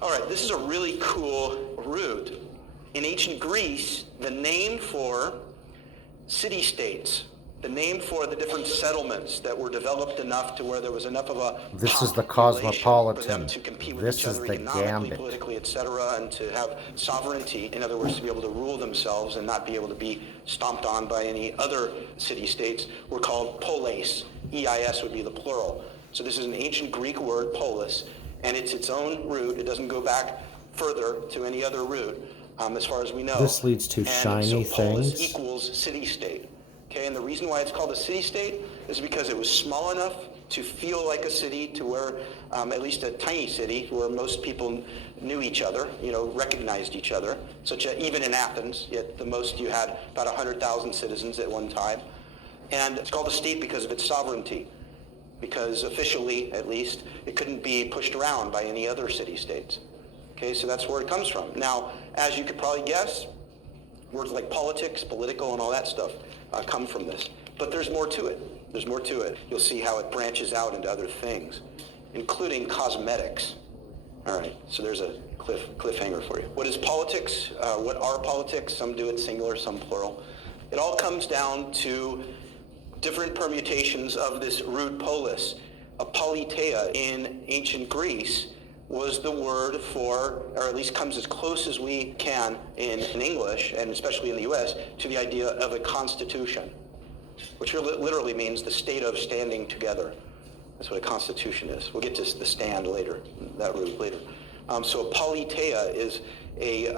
All right, this is a really cool root. In ancient Greece, the name for city-states, the name for the different settlements that were developed enough to where there was enough of a This is the population cosmopolitan. for them to compete with This each is other the economically, gambit. politically, etc., and to have sovereignty. In other words, to be able to rule themselves and not be able to be stomped on by any other city-states, were called polis. E-I-S would be the plural. So this is an ancient Greek word, polis, and it's its own root. It doesn't go back further to any other root, as far as we know. This leads to shiny so polis things. equals city-state. Okay, and the reason why it's called a city-state is because it was small enough to feel like a city, to where, at least a tiny city, where most people knew each other, recognized each other. Even in Athens, yet the most you had about 100,000 citizens at one time. And it's called a state because of its sovereignty, because officially, at least, it couldn't be pushed around by any other city-states. Okay, so that's where it comes from. Now, as you could probably guess, words like politics, political, and all that stuff come from this. But there's more to it. There's more to it. You'll see how it branches out into other things, including cosmetics. All right, so there's a cliffhanger for you. What is politics? What are politics? Some do it singular, some plural. It all comes down to different permutations of this root polis. A politeia in ancient Greece was the word for, or at least comes as close as we can in English, and especially in the US, to the idea of a constitution, which literally means the state of standing together. That's what a constitution is. We'll get to the stand later, that root later. So a politeia is a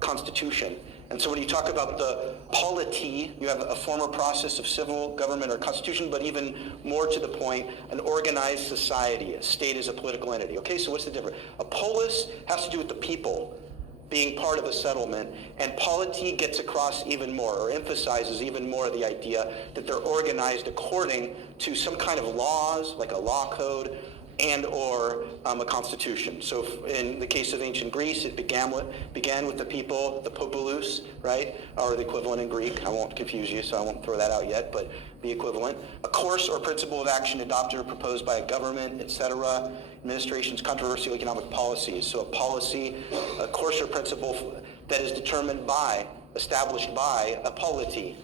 constitution. And so when you talk about the polity, you have a former process of civil government or constitution, but even more to the point, an organized society. A state is a political entity. Okay, so what's the difference? A polis has to do with the people being part of a settlement, and polity gets across even more, or emphasizes even more the idea that they're organized according to some kind of laws, like a law code, and or a constitution. So in the case of ancient Greece, it began with the people, the populus, right? Or the equivalent in Greek. I won't confuse you, so I won't throw that out yet, but the equivalent. A course or principle of action adopted or proposed by a government, etc. Administration's controversial economic policies. So a policy, a course or principle that is determined by, established by a polity,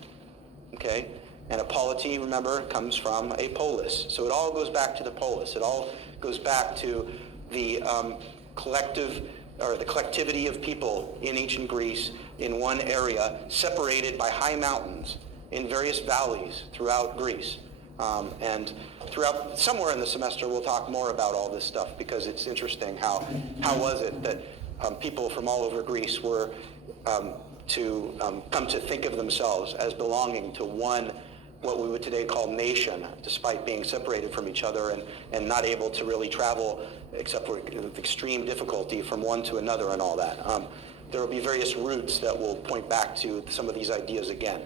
okay? And a polity, remember, comes from a polis. So it all goes back to the polis. It all goes back to the collective, or the collectivity of people in ancient Greece in one area, separated by high mountains in various valleys throughout Greece. And throughout, somewhere in the semester, we'll talk more about all this stuff, because it's interesting how was it that people from all over Greece were to come to think of themselves as belonging to one, what we would today call nation, despite being separated from each other and not able to really travel, except with extreme difficulty, from one to another and all that. There will be various roots that will point back to some of these ideas again.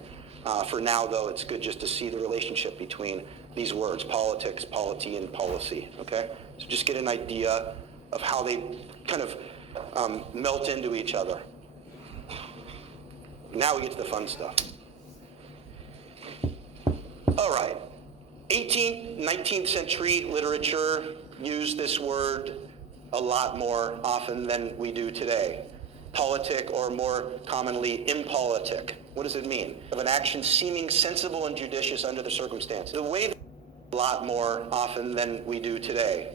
For now, though, it's good just to see the relationship between these words, politics, polity, and policy, okay? So just get an idea of how they kind of melt into each other. Now we get to the fun stuff. All right, 18th, 19th century literature used this word a lot more often than we do today. Politic, or more commonly, impolitic. What does it mean? Of an action seeming sensible and judicious under the circumstances. The way that a lot more often than we do today.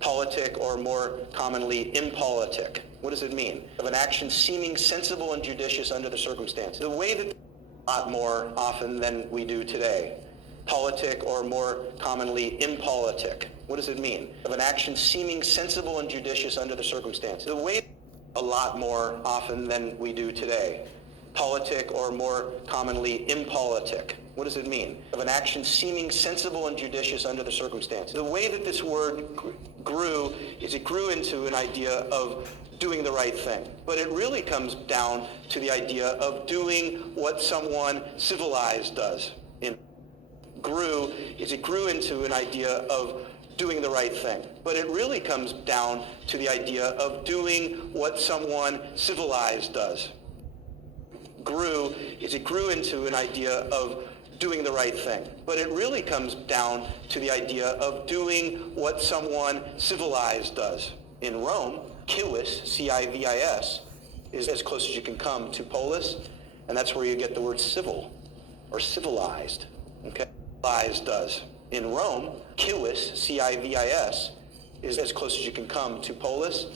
Politic, or more commonly, impolitic. What does it mean? Of an action seeming sensible and judicious under the circumstances. The way that a lot more often than we do today. Politic, or more commonly, impolitic. What does it mean? Of an action seeming sensible and judicious under the circumstances. The way a lot more often than we do today. Politic, or more commonly, impolitic. What does it mean? Of an action seeming sensible and judicious under the circumstances. The way that this word grew is it grew into an idea of doing the right thing. But it really comes down to the idea of doing what someone civilized does. It grew into an idea of doing the right thing. But it really comes down to the idea of doing what someone civilized does. It grew into an idea of doing the right thing. But it really comes down to the idea of doing what someone civilized does. In Rome, civis, C-I-V-I-S, is as close as you can come to polis, and that's where you get the word civil, or civilized, okay? Civilized does. In Rome, civis, C-I-V-I-S, is as close as you can come to polis,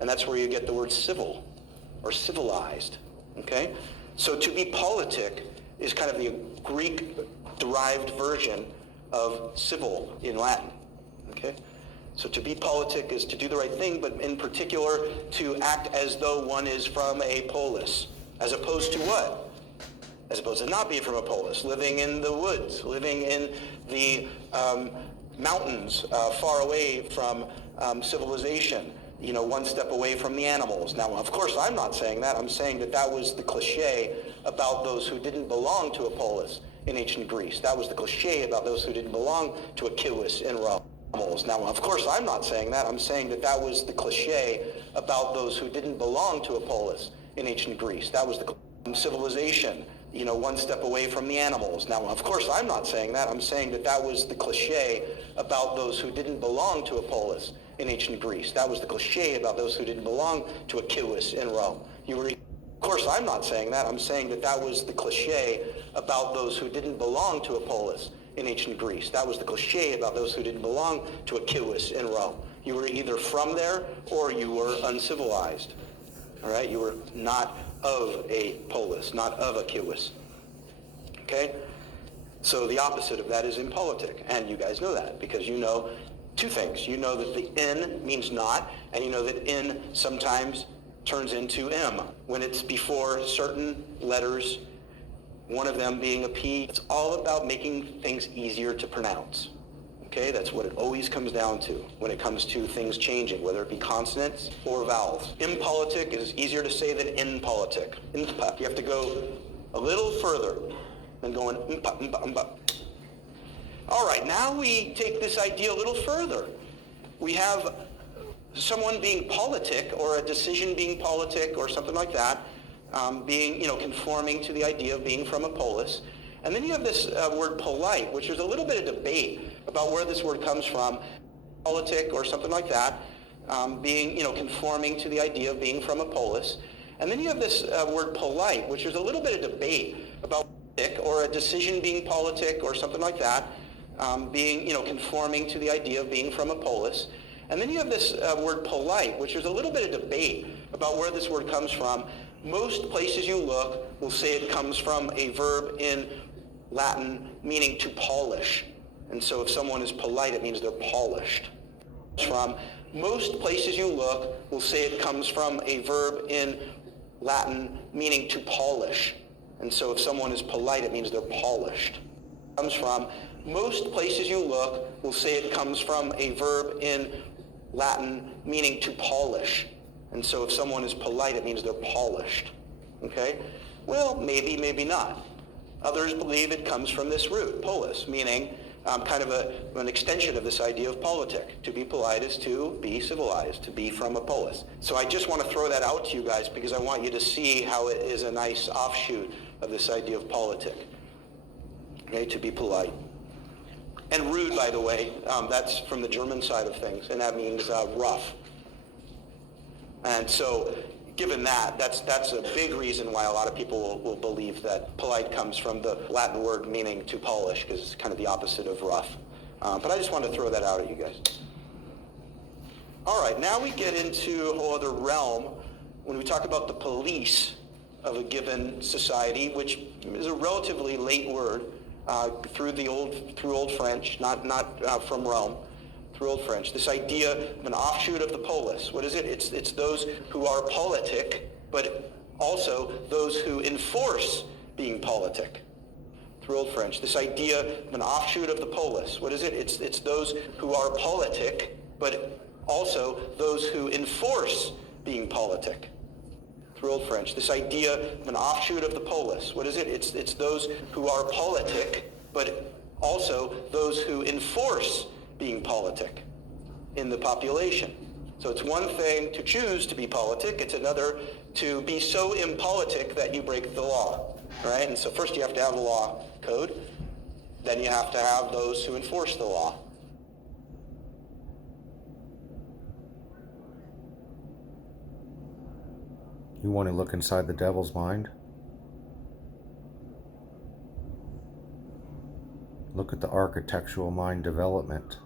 and that's where you get the word civil, or civilized, okay? So to be politic is kind of the Greek-derived version of civil in Latin, okay? So to be politic is to do the right thing, but in particular to act as though one is from a polis, as opposed to what? As opposed to not being from a polis, living in the woods, living in the mountains, far away from civilization, you know, one step away from the animals. Now, of course, I'm not saying that. I'm saying that that was the cliche about those who didn't belong to a polis in ancient Greece. That was the cliche about those who didn't belong to a civis in Rome. Now, of course, I'm not saying that. I'm saying that that was the cliche about those who didn't belong to a polis in ancient Greece. That was the civilization, you know, one step away from the animals. Now, of course, I'm not saying that. I'm saying that that was the cliche about those who didn't belong to a polis in ancient Greece. That was the cliche about those who didn't belong to a civis in Rome. Of course, I'm not saying that. I'm saying that that was the cliche about those who didn't belong to a polis in ancient Greece. That was the cliche about those who didn't belong to a civis in Rome. You were either from there or you were uncivilized. All right? You were not of a polis, not of a civis. Okay? So the opposite of that is impolitic, and you guys know that because you know two things. You know that the in means not, and you know that in sometimes turns into m when it's before certain letters, one of them being a P. It's all about making things easier to pronounce. Okay, that's what it always comes down to when it comes to things changing, whether it be consonants or vowels. Impolitic is easier to say than impolitic. Impa. You have to go a little further than going impa, impa, impa. All right, now we take this idea a little further. We have someone being politic, or a decision being politic, or something like that, being, you know, conforming to the idea of being from a polis. And then you have this word polite, which there's a little bit of debate about where this word comes from, politic or something like that, being, you know, conforming to the idea of being from a polis. And then you have this word polite, which there's a little bit of debate about or a decision being politic or something like that, being, you know, conforming to the idea of being from a polis. And then you have this word polite, which there's a little bit of debate about where this word comes from. Most places you look will say it comes from a verb in Latin meaning to polish. And so if someone is polite, it means they're polished. From most places you look will say it comes from a verb in Latin meaning to polish. And so if someone is polite, it means they're polished. Comes from most places you look will say it comes from a verb in Latin meaning to polish. And so if someone is polite, it means they're polished. Okay? Well, maybe, maybe not. Others believe it comes from this root, polis, meaning kind of an extension of this idea of politic. To be polite is to be civilized, to be from a polis. So I just want to throw that out to you guys because I want you to see how it is a nice offshoot of this idea of politic. Okay, to be polite. And rude, by the way, that's from the German side of things, and that means rough. And so, given that, that's a big reason why a lot of people will believe that polite comes from the Latin word meaning to polish, because it's kind of the opposite of rough. But I just wanted to throw that out at you guys. All right, now we get into a whole other realm when we talk about the police of a given society, which is a relatively late word through Old French, not from Rome. Through Old French, this idea of an offshoot of the polis. What is it? It's those who are politic, but also those who enforce being politic. Through Old French, this idea of an offshoot of the polis. What is it? It's those who are politic, but also those who enforce being politic. Through Old French, this idea of an offshoot of the polis. What is it? It's those who are politic, but also those who enforce being politic in the population. So it's one thing to choose to be politic, it's another to be so impolitic that you break the law, right? And so first you have to have a law code, then you have to have those who enforce the law. You want to look inside the devil's mind? Look at the architectural mind development.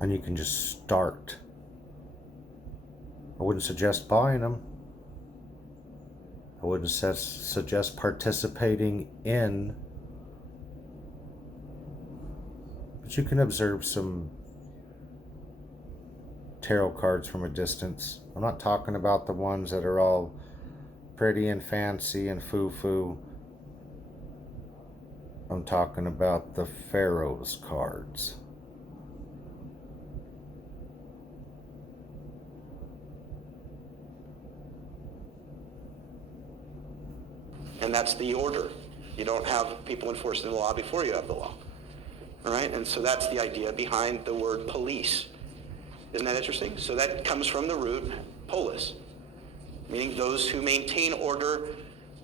And you can just start. I wouldn't suggest buying them. I wouldn't suggest participating in. But you can observe some tarot cards from a distance. I'm not talking about the ones that are all pretty and fancy and foo-foo. I'm talking about the Pharaoh's cards. And that's the order. You don't have people enforcing the law before you have the law. All right? And so that's the idea behind the word police. Isn't that interesting? So that comes from the root polis, meaning those who maintain order,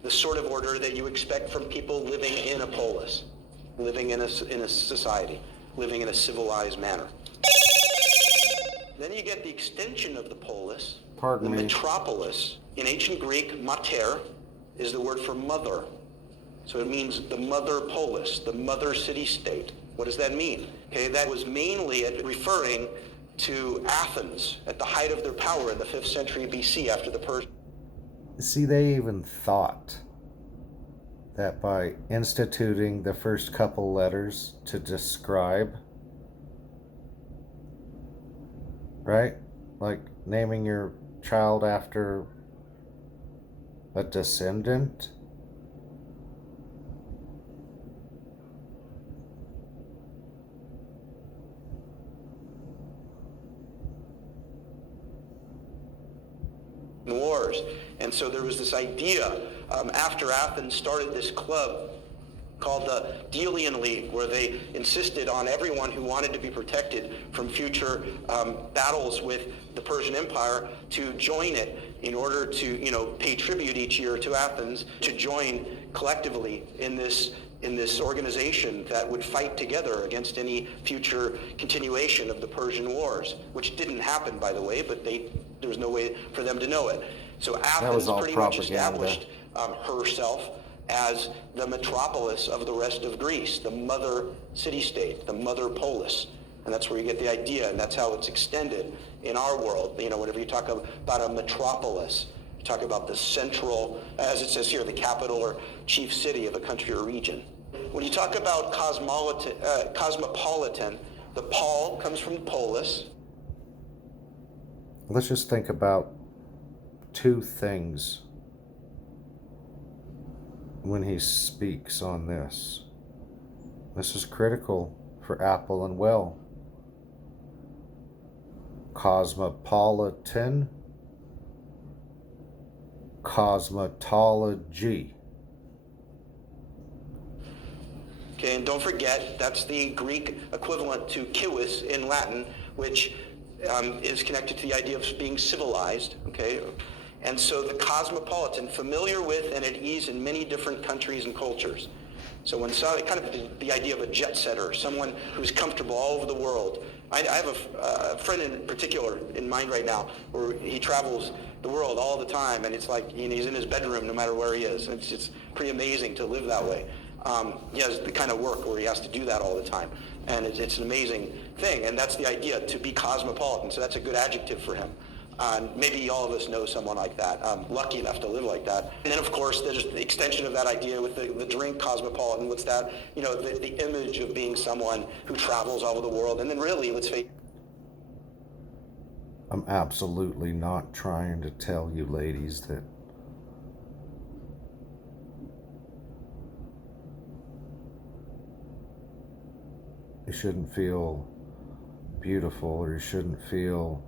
the sort of order that you expect from people living in a polis, living in a society, living in a civilized manner. Then you get the extension of the polis, the metropolis. In ancient Greek, mater is the word for mother. So it means the mother polis, the mother city-state. What does that mean? Okay, that was mainly referring to Athens at the height of their power in the 5th century BC after the Persians. See, they even thought that by instituting the first couple letters to describe, right? Like naming your child after a descendant. Wars. And so there was this idea after Athens started this club called the Delian League, where they insisted on everyone who wanted to be protected from future battles with the Persian Empire to join it in order to, pay tribute each year to Athens, to join collectively in this organization that would fight together against any future continuation of the Persian Wars, which didn't happen, by the way, but there was no way for them to know it. So Athens pretty much established herself as the metropolis of the rest of Greece, the mother city-state, the mother polis. And that's where you get the idea, and that's how it's extended in our world. Whenever you talk about a metropolis, you talk about the central, as it says here, the capital or chief city of a country or region. When you talk about cosmopolitan, the pol comes from polis. Let's just think about two things when he speaks on this. This is critical for Apple and Well. Cosmopolitan, cosmetology. Okay, and don't forget, that's the Greek equivalent to civis in Latin, which is connected to the idea of being civilized, okay? And so the cosmopolitan, familiar with and at ease in many different countries and cultures. So when kind of the idea of a jet setter, someone who's comfortable all over the world. I have a friend in particular in mind right now where he travels the world all the time, and it's like he's in his bedroom no matter where he is. It's pretty amazing to live that way. He has the kind of work where he has to do that all the time, and it's an amazing thing. And that's the idea, to be cosmopolitan. So that's a good adjective for him. Maybe all of us know someone like that, lucky enough to live like that. And then, of course, there's the extension of that idea with the drink cosmopolitan. What's that? The image of being someone who travels all over the world. And then really, let's face it. I'm absolutely not trying to tell you ladies that you shouldn't feel beautiful or you shouldn't feel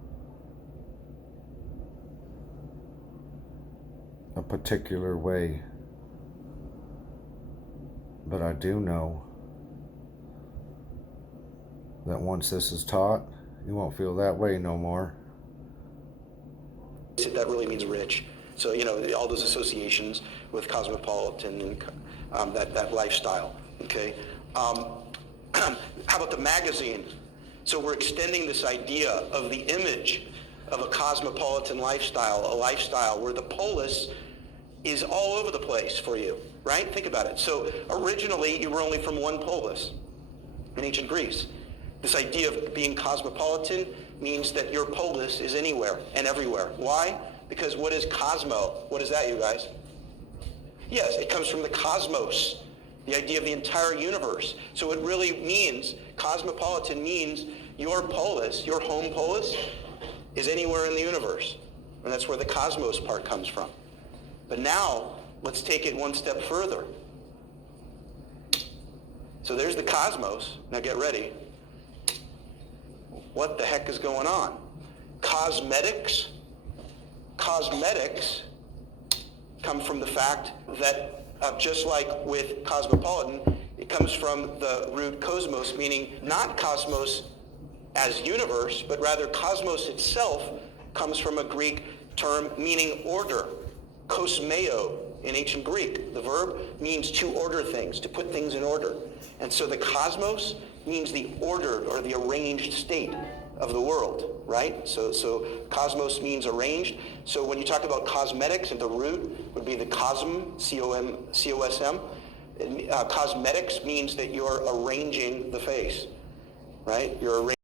a particular way, but I do know that once this is taught, you won't feel that way no more. That really means rich. So, all those associations with cosmopolitan and that lifestyle, okay? How about the magazine? So we're extending this idea of the image of a cosmopolitan lifestyle, a lifestyle where the polis is all over the place for you, right? Think about it. So originally, you were only from one polis in ancient Greece. This idea of being cosmopolitan means that your polis is anywhere and everywhere. Why? Because what is cosmo? What is that, you guys? Yes, it comes from the cosmos, the idea of the entire universe. So it really means, cosmopolitan means your polis, your home polis, is anywhere in the universe. And that's where the cosmos part comes from. But now, let's take it one step further. So there's the cosmos. Now get ready. What the heck is going on? Cosmetics come from the fact that just like with cosmopolitan, it comes from the root kosmos, meaning not cosmos as universe, but rather cosmos itself comes from a Greek term meaning order, kosmeo in ancient Greek. The verb means to order things, to put things in order. And so the cosmos means the ordered or the arranged state of the world, right? So cosmos means arranged. So when you talk about cosmetics, and the root would be the cosm, C-O-S-M. Cosmetics means that you're arranging the face, right? You're arranging